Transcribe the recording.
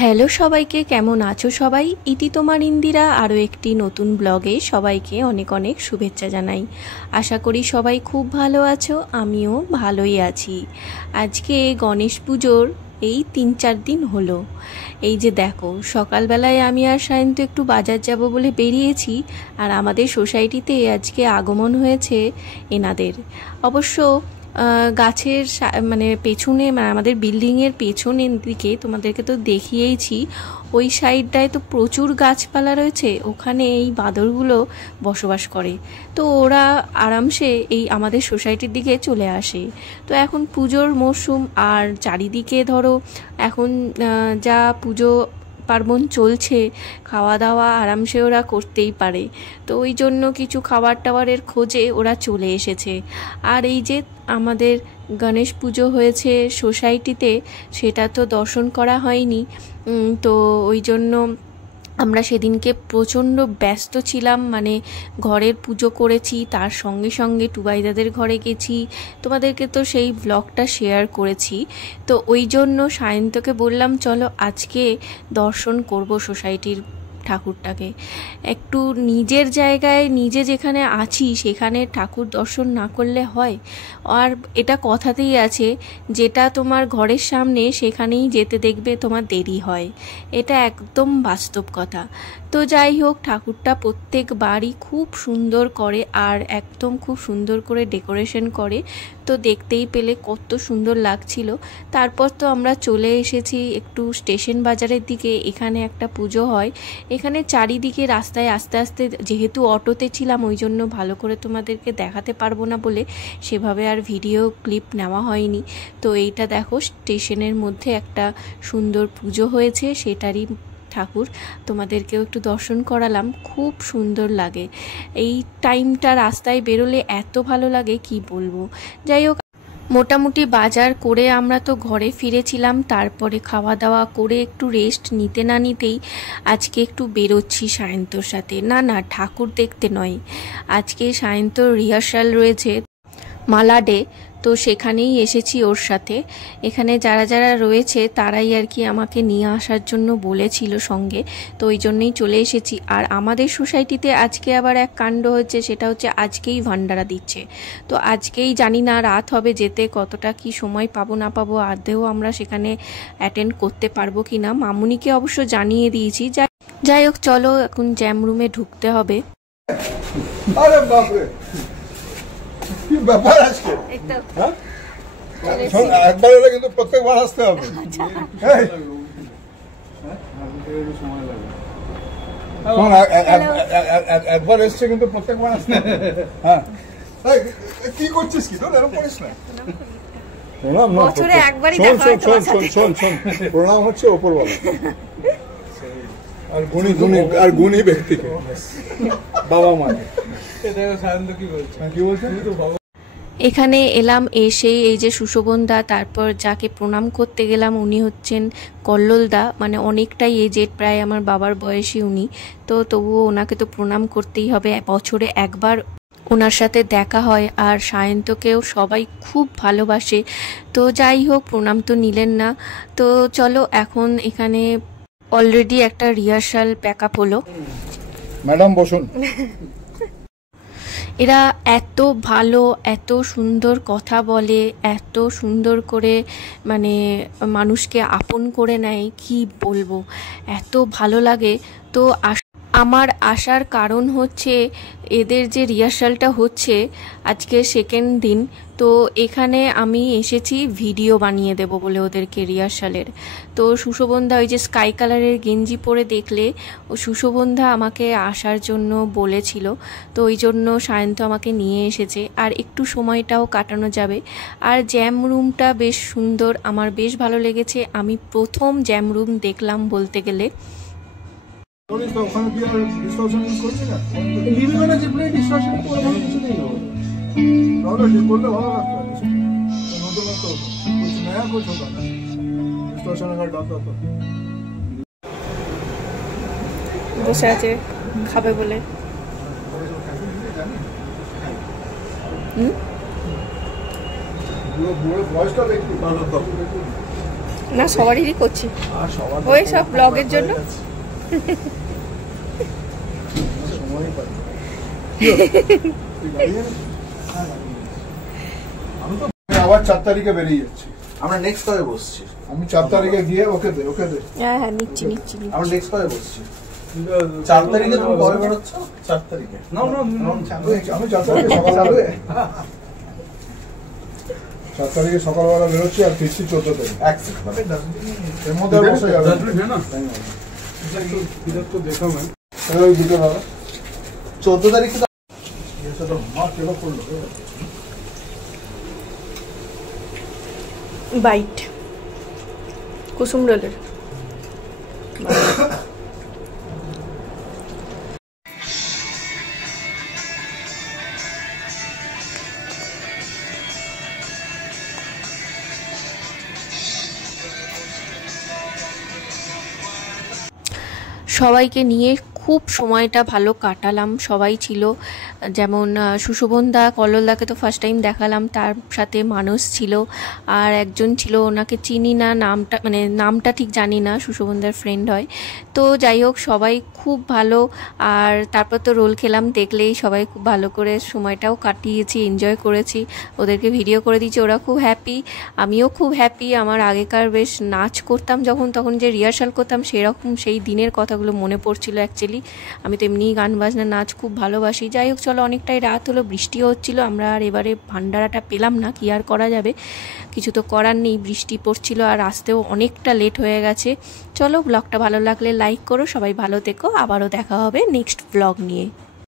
Hello সবাইকে, কেমন আছো সবাই? ইতি তোমার ইন্দিরা আরও একটি নতুন ব্লগে সবাইকে অনেক অনেক শুভেচ্ছা জানাই। আশা করি সবাই খুব ভালো আছো, আমিও ভালোই আছি। আজকে গণেশ পুজোর এই 3-4 দিন হলো। এই যে দেখো, সকালবেলায় আমি আর সায়ন্ত একটু বাজার যাব বলে বেরিয়েছি, আর আমাদের সোসাইটিতে আজকে আগমন হয়েছে এনাদের। অবশ্য গাছের মানে পেছনে, মানে আমাদের বিল্ডিংয়ের পেছনের দিকে তোমাদেরকে তো দেখিয়েইছি, ওই সাইডটায় তো প্রচুর গাছপালা রয়েছে, ওখানে এই বাঁদরগুলো বসবাস করে। তো ওরা আরামসে এই আমাদের সোসাইটির দিকে চলে আসে। তো এখন পুজোর মরশুম, আর চারিদিকে ধরো এখন যা পুজো পার্বণ চলছে, খাওয়া দাওয়া আরামসে ওরা করতেই পারে। তো ওই জন্য কিছু খাবার টাবারের খোঁজে ওরা চলে এসেছে। আর এই যে আমাদের গণেশ পুজো হয়েছে সোসাইটিতে, সেটা তো দর্শন করা হয়নি। তো ওই জন্য আমরা সেদিনকে প্রচণ্ড ব্যস্ত ছিলাম, মানে ঘরের পুজো করেছি, তার সঙ্গে সঙ্গে টুবাইদাদের ঘরে গেছি, তোমাদেরকে তো সেই ব্লগটা শেয়ার করেছি। তো ওই জন্য সায়ন্তকে বললাম চলো আজকে দর্শন করব সোসাইটির ঠাকুরটাকে। একটু নিজের জায়গায় নিজে যেখানে আছি সেখানে ঠাকুর দর্শন না করলে হয়? আর এটা কথাতেই আছে, যেটা তোমার ঘরের সামনে সেখানেই যেতে দেখবে তোমার দেরি হয়। এটা একদম বাস্তব কথা। তো যাই হোক, ঠাকুরটা প্রত্যেকবারই খুব সুন্দর করে, আর একদম খুব সুন্দর করে ডেকোরেশন করে। তো দেখতেই পেলে কত সুন্দর লাগছিল। তারপর তো আমরা চলে এসেছি একটু স্টেশন বাজারের দিকে। এখানে একটা পুজো হয়, এখানে চারিদিকে রাস্তায় আস্তে আস্তে, যেহেতু অটোতে ছিলাম ওই জন্য ভালো করে তোমাদেরকে দেখাতে পারবো না বলে সেভাবে আর ভিডিও ক্লিপ নেওয়া হয়নি। তো এইটা দেখো, স্টেশনের মধ্যে একটা সুন্দর পুজো হয়েছে, সেটারই ঠাকুর তোমাদেরকেও একটু দর্শন করালাম। খুব সুন্দর লাগে এই টাইমটা, রাস্তায় বেরোলে এত ভালো লাগে কি বলবো। যাই হোক, মোটামুটি বাজার করে আমরা তো ঘরে ফিরেছিলাম। তারপরে খাওয়া দাওয়া করে একটু রেস্ট নিতে না নিতেই আজকে একটু বেরোচ্ছি সায়ন্তর সাথে। না, ঠাকুর দেখতে নয়, আজকে সায়ন্তর রিহার্সাল রয়েছে মালা ডে, তো সেখানেই এসেছি ওর সাথে। এখানে যারা যারা রয়েছে তারাই আর কি আমাকে নিয়ে আসার জন্য বলেছিল সঙ্গে, তো ওই জন্যই চলে এসেছি। আর আমাদের সোসাইটিতে আজকে আবার এক কাণ্ড হচ্ছে, সেটা হচ্ছে আজকেই ভান্ডারা দিচ্ছে। তো আজকেই জানি না রাত হবে, যেতে কতটা কি সময় পাবো না পাবো, আদৌ আমরা সেখানে অ্যাটেন্ড করতে পারবো কি না। মামুনিকে অবশ্য জানিয়ে দিয়েছি। যাই হোক, চলো এখন জ্যাম রুমে ঢুকতে হবে। আরে বাপরে, কি ব্যাপার আজকে? একবার এলে কিন্তু প্রত্যেকবার আসতে হবে। একবার এসছে কিন্তু প্রত্যেকবার আসতে হবে। হ্যাঁ, কি করছিস? কি তোর এরকম করিস না। প্রণাম না, শোন, প্রণাম হচ্ছে ওপরওয়ালা আর গুণী ব্যক্তিকে, বাবা মা। এখানে এলাম, এসে এই যে সুশোভনদা, তারপর যাকে প্রণাম করতে গেলাম উনি হচ্ছেন কল্লোলদা, মানে অনেকটাই এজেড, প্রায় আমার বাবার বয়সী উনি। তো তবুও ওনাকে তো প্রণাম করতেই হবে, বছরে একবার ওনার সাথে দেখা হয়। আর সায়ন্তকেও সবাই খুব ভালোবাসে। তো যাই হোক, প্রণাম তো নিলেন না। তো চলো, এখন এখানে অলরেডি একটা রিহার্সাল প্যাক আপ হলো। ম্যাডাম বসুন। এরা এত ভালো, এত সুন্দর কথা বলে, এত সুন্দর করে মানে মানুষকে আপন করে নেয়, কি বলবো, এত ভালো লাগে। তো আমার আসার কারণ হচ্ছে এদের যে রিহার্সালটা হচ্ছে আজকে সেকেন্ড দিন, তো এখানে আমি এসেছি ভিডিও বানিয়ে দেব বলে ওদেরকে রিহার্সালের। তো সুশোভনদা ওই যে স্কাই কালারের গেঞ্জি পরে দেখলে, ও সুশোভনদা আমাকে আসার জন্য বলেছিল, তো ওই জন্য সায়ন্ত আমাকে নিয়ে এসেছে, আর একটু সময়টাও কাটানো যাবে। আর জ্যাম রুমটা বেশ সুন্দর, আমার বেশ ভালো লেগেছে। আমি প্রথম জ্যাম রুম দেখলাম বলতে গেলে। বসে আছে খাবে বলে। না সবারই করছি ওই সব ব্লগের জন্য। আবার 4 তারিখে বেরিয়ে যাচ্ছি। আমরা নেক্সট কবে বসছি? আমি 4 তারিখে গিয়ে ওকে দে। হ্যাঁ হ্যাঁ নিচ্ছি। আমরা নেক্সট কবে বসছি? 4 তারিখে তুমি কবে বেরোচ্ছ? 4 তারিখে না আমি 4 তারিখে সকালবেলা 4 তারিখে সকালবেলা বেরোচ্ছি আর ফিরছি 14 তারিখ। এর মধ্যে বসে যাবে না? 14 তারিখে বাইট কুসুম রোলের। সবাইকে নিয়ে খুব সময়টা ভালো কাটালাম, সবাই ছিল, যেমন সুশোভনদা কল্লোলদাকে তো ফার্স্ট টাইম দেখালাম, তার সাথে মানুষ ছিল, আর একজন ছিল ওনাকে চিনি না, নামটা ঠিক জানি না, সুশোভনদার ফ্রেন্ড হয়। তো যাই হোক সবাই খুব ভালো, আর তারপর তো রোল খেলাম, দেখলেই সবাই খুব ভালো করে সময়টাও কাটিয়েছি, এনজয় করেছি, ওদেরকে ভিডিও করে দিয়েছি, ওরা খুব হ্যাপি, আমিও খুব হ্যাপি। আমার আগেকার বেশ নাচ করতাম তখন যে রিহার্সাল করতাম সেরকম সেই দিনের কথাগুলো মনে পড়ছিল। অ্যাকচুয়ালি আমি তো এমনি গান বাজনা নাচ খুব ভালোবাসি। যাই হোক চলো, অনেকটাই রাত হলো, বৃষ্টিও হচ্ছিল, আমরা আর এবারে ভান্ডারাটা পেলাম না, কি আর করা যাবে, কিছু তো করার নেই, বৃষ্টি পড়ছিল আর আসতেও অনেকটা লেট হয়ে গেছে। চলো, ব্লগটা ভালো লাগলে লাইক করো, সবাই ভালো থেকো, আবারও দেখা হবে নেক্সট ব্লগ নিয়ে।